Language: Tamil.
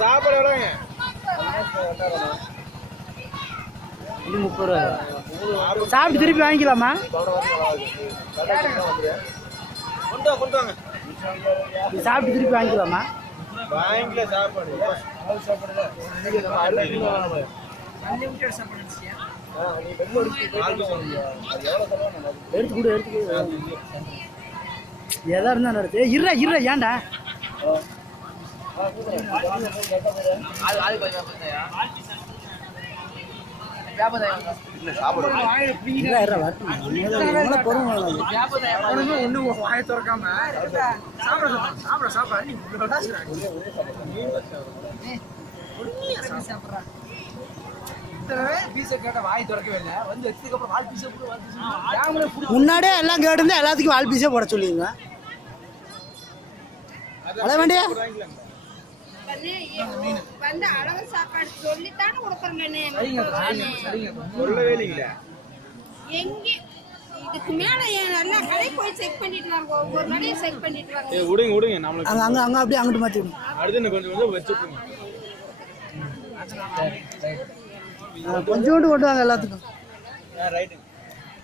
சாப்பாடு எவ்வளோங்க? இது 30 ரூபா. சாப்பிட்டு திருப்பி வாங்கிக்கலாமா? கொண்டு வாங்க. சாப்பிட்டு திருப்பி வாங்கிக்கலாமா? வாங்கிக்கல சாப்பாடு. எடுத்து கொடு எதா இருந்தா நடத்து. இருற ஏன்டா முன்னாடியே எல்லாம் கேட்டு எல்லாத்துக்கும் வால் பீஸே போட சொல்லிடுங்க. அட வேண்டியா இதுக்கு மேல நல்லா கடை போய் செக் பண்ணிட்டு வாங்க. ஒவ்வொரு கடையை செக் பண்ணிட்டு வாங்க. விடுங்க நம்மளுக்கு அங்க அப்படியே அங்கிட்டு மாத்தி விடுங்க. அடுத்து கொஞ்சம் வச்சுக்கோங்க. கொஞ்சோண்டு கொண்டு வாங்க எல்லாத்துக்கும். ரைட்.